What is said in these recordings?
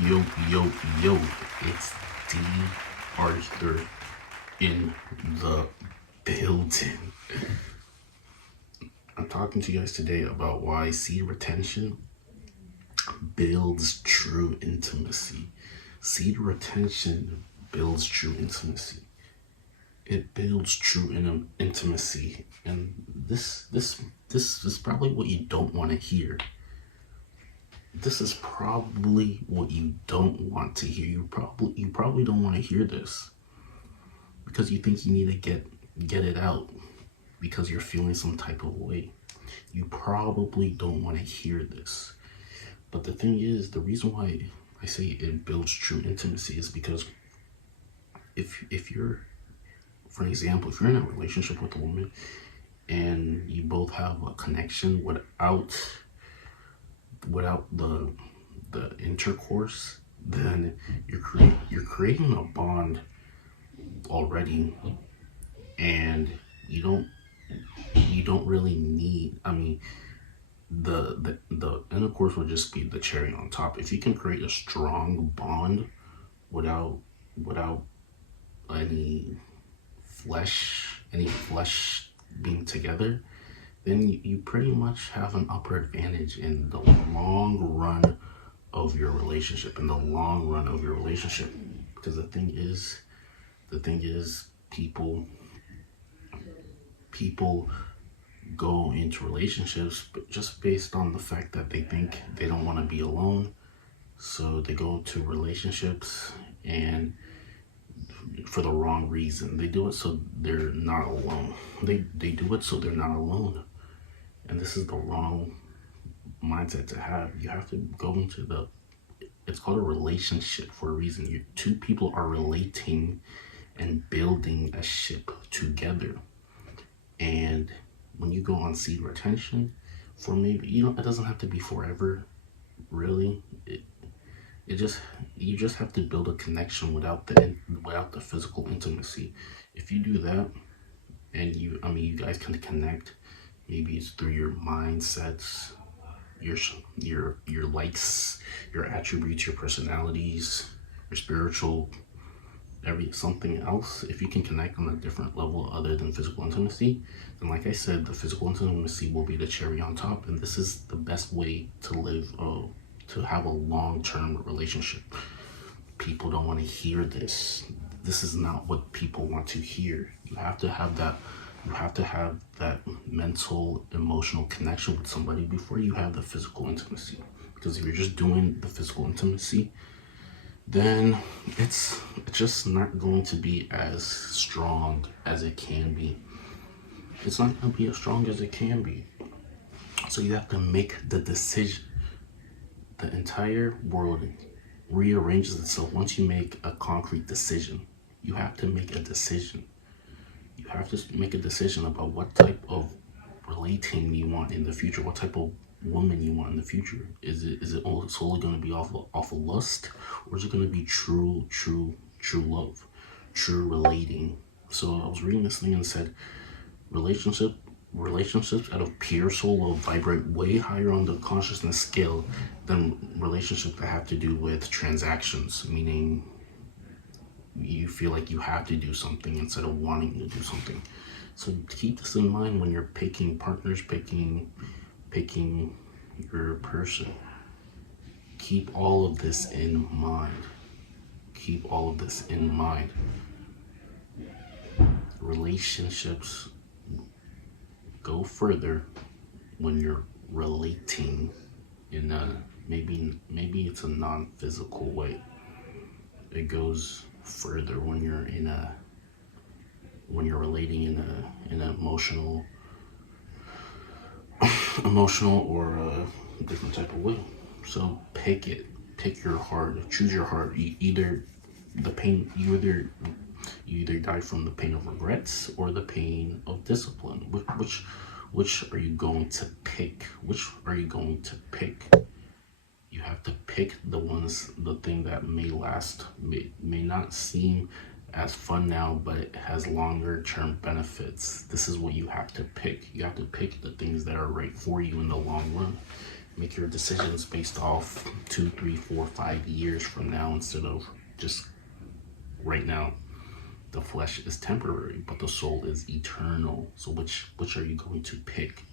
Yo, yo, yo, it's D.Arthur in the building. I'm talking to you guys today about why seed retention builds true intimacy. Seed retention builds true intimacy. It builds true intimacy, and this is probably what you don't want to hear. This is probably what you don't want to hear. You probably don't want to hear this because you think you need to get it out because you're feeling some type of way. You probably don't want to hear this. But the thing is, the reason why I say it builds true intimacy is because if you're, for an example, if you're in a relationship with a woman and you both have a connection without the intercourse, then you're creating a bond already, and you don't really need. I mean, the intercourse will just be the cherry on top. If you can create a strong bond without any flesh being together, then you pretty much have an upper advantage in the long run of your relationship. Because the thing is, people go into relationships but just based on the fact that they think they don't want to be alone, so they go into relationships and for the wrong reason. They do it so they're not alone. They do it so they're not alone. And this is the wrong mindset to have. You have to go into it's called a relationship for a reason. Two people are relating and building a ship together. And when you go on seed retention, for maybe, it doesn't have to be forever, really. You just have to build a connection without the physical intimacy. If you do that, and you guys can connect. Maybe it's through your mindsets, your likes, your attributes, your personalities, your spiritual, something else. If you can connect on a different level other than physical intimacy, then like I said, the physical intimacy will be the cherry on top, and this is the best way to live, to have a long-term relationship. People don't want to hear this. This is not what people want to hear. You have to have that mental, emotional connection with somebody before you have the physical intimacy. Because if you're just doing the physical intimacy, then it's just not going to be as strong as it can be. It's not going to be as strong as it can be. So you have to make the decision. The entire world rearranges itself once you make a concrete decision. You have to make a decision. You have to make a decision about what type of relating you want in the future, what type of woman you want in the future. Is it solely going to be off of lust, or is it going to be true love, true relating? So I was reading this thing and said relationships out of pure soul will vibrate way higher on the consciousness scale than relationships that have to do with transactions, meaning you feel like you have to do something instead of wanting to do something. So keep this in mind when you're picking partners, picking your person. Keep all of this in mind. Relationships go further when you're relating in a maybe it's a non-physical way. It goes further when you're relating in an emotional or a different type of way. So pick your heart, choose your heart. You either die from the pain of regrets or the pain of discipline. Which are you going to pick? You have to pick the thing that may last, may not seem as fun now, but it has longer term benefits. This is what you have to pick. You have to pick the things that are right for you in the long run. make your decisions based off 2, 3, 4, 5 years from now instead of just right now. The flesh is temporary, but the soul is eternal. So which are you going to pick?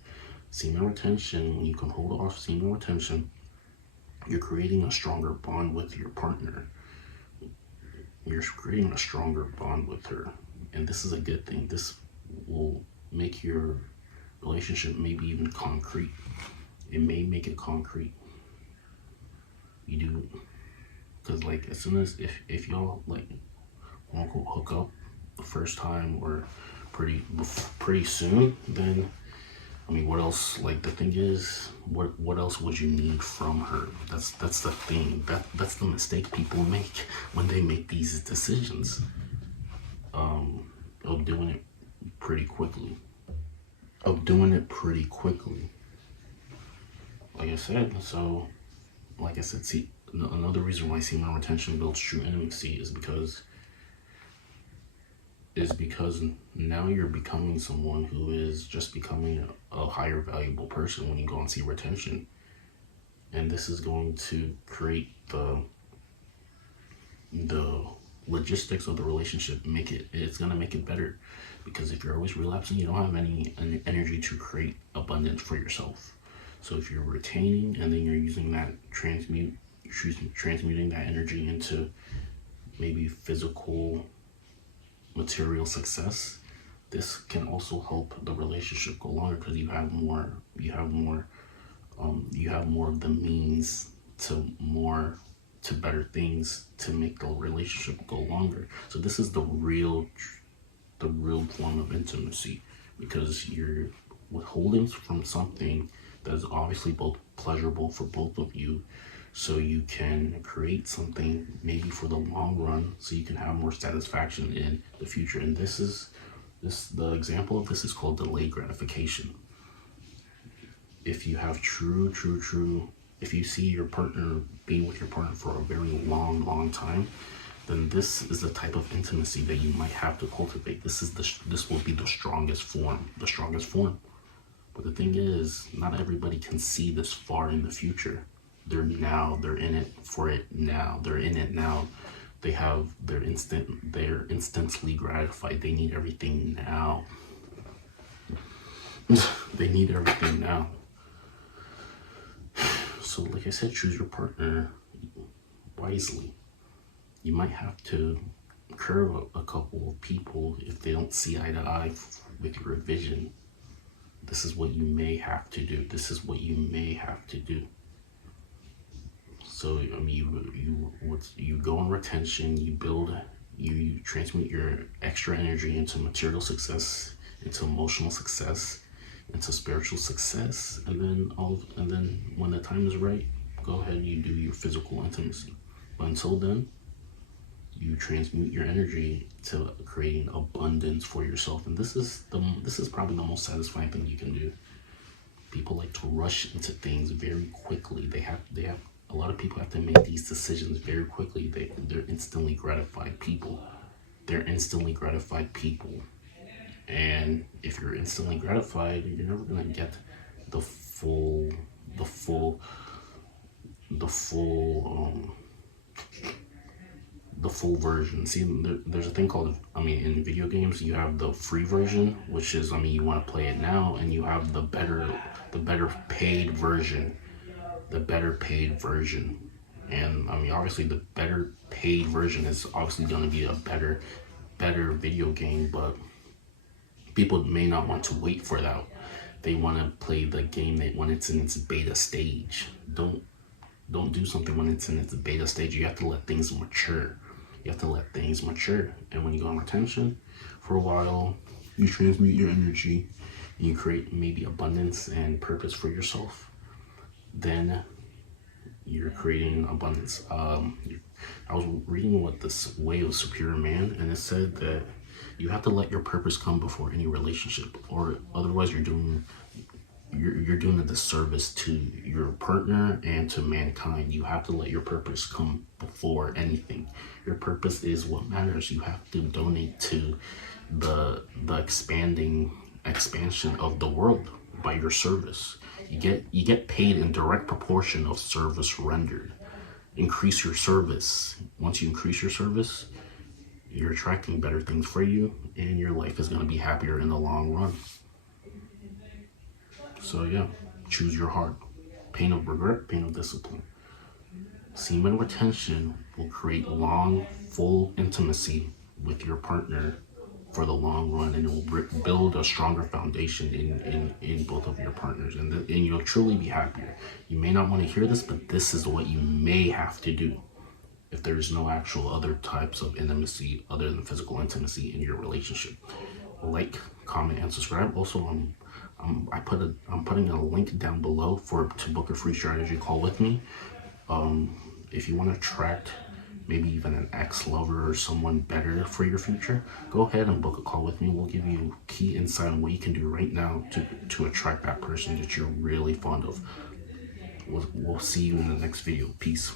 Semen retention, when you can hold off semen retention, you're creating a stronger bond with your partner. You're creating a stronger bond with her. And this is a good thing. This will make your relationship maybe even concrete. It may make it concrete. You do, because like as soon as if y'all like quote unquote hook up the first time or pretty soon, then I mean, what else? Like the thing is, what else would you need from her? That's the thing. That's the mistake people make when they make these decisions. Of doing it pretty quickly. Like I said, see, another reason why semen retention builds true intimacy is because now you're becoming someone who is just becoming a higher valuable person when you go and see retention. And this is going to create the logistics of the relationship. It's going to make it better, because if you're always relapsing, you don't have any energy to create abundance for yourself. So if you're retaining and then you're using that transmuting that energy into maybe physical material success, this can also help the relationship go longer, because you have more of the means to better things to make the relationship go longer. So this is the real form of intimacy, because you're withholding from something that is obviously both pleasurable for both of you, so you can create something maybe for the long run, so you can have more satisfaction in the future. And the example of this is called delayed gratification. If you have if you see your partner being with your partner for a very long time, then this is the type of intimacy that you might have to cultivate. This will be the strongest form. But the thing is, not everybody can see this far in the future. They're in it for it now. They're in it now. They're instantly gratified. They need everything now. So like I said, choose your partner wisely. You might have to curve a couple of people if they don't see eye to eye with your vision. This is what you may have to do. So I mean, you go on retention. You transmute your extra energy into material success, into emotional success, into spiritual success, and then when the time is right, go ahead and you do your physical intimacy. But until then, you transmute your energy to creating abundance for yourself. And this is probably the most satisfying thing you can do. People like to rush into things very quickly. A lot of people have to make these decisions very quickly. They're instantly gratified people. And if you're instantly gratified, you're never gonna get the full version. See, there's a thing called, in video games, you have the free version, which is, you want to play it now, and you have the better paid version. And obviously the better paid version is obviously going to be a better video game, but people may not want to wait for that. They want to play the game when it's in its beta stage. Don't do something when it's in its beta stage. You have to let things mature. And when you go on retention for a while, you transmute your energy, and you create maybe abundance and purpose for yourself. Then you're creating abundance. I was reading what this Way of Superior Man, and it said that you have to let your purpose come before any relationship, or otherwise you're doing a disservice to your partner and to mankind. You have to let your purpose come before anything. Your purpose is what matters. You have to donate to the expansion of the world by your service. You get paid in direct proportion of service rendered. Increase your service. Once you increase your service, you're attracting better things for you, and your life is going to be happier in the long run. So yeah, choose your heart. Pain of regret, pain of discipline. Semen retention will create long, full intimacy with your partner for the long run, and it will build a stronger foundation in both of your partners, and you'll truly be happier. You may not want to hear this, but this is what you may have to do if there's no actual other types of intimacy other than physical intimacy in your relationship. Like, comment, and subscribe. Also, I'm putting a link down below to book a free strategy call with me. If you want to attract maybe even an ex-lover or someone better for your future, go ahead and book a call with me. We'll give you key insight on what you can do right now to attract that person that you're really fond of. We'll see you in the next video. Peace.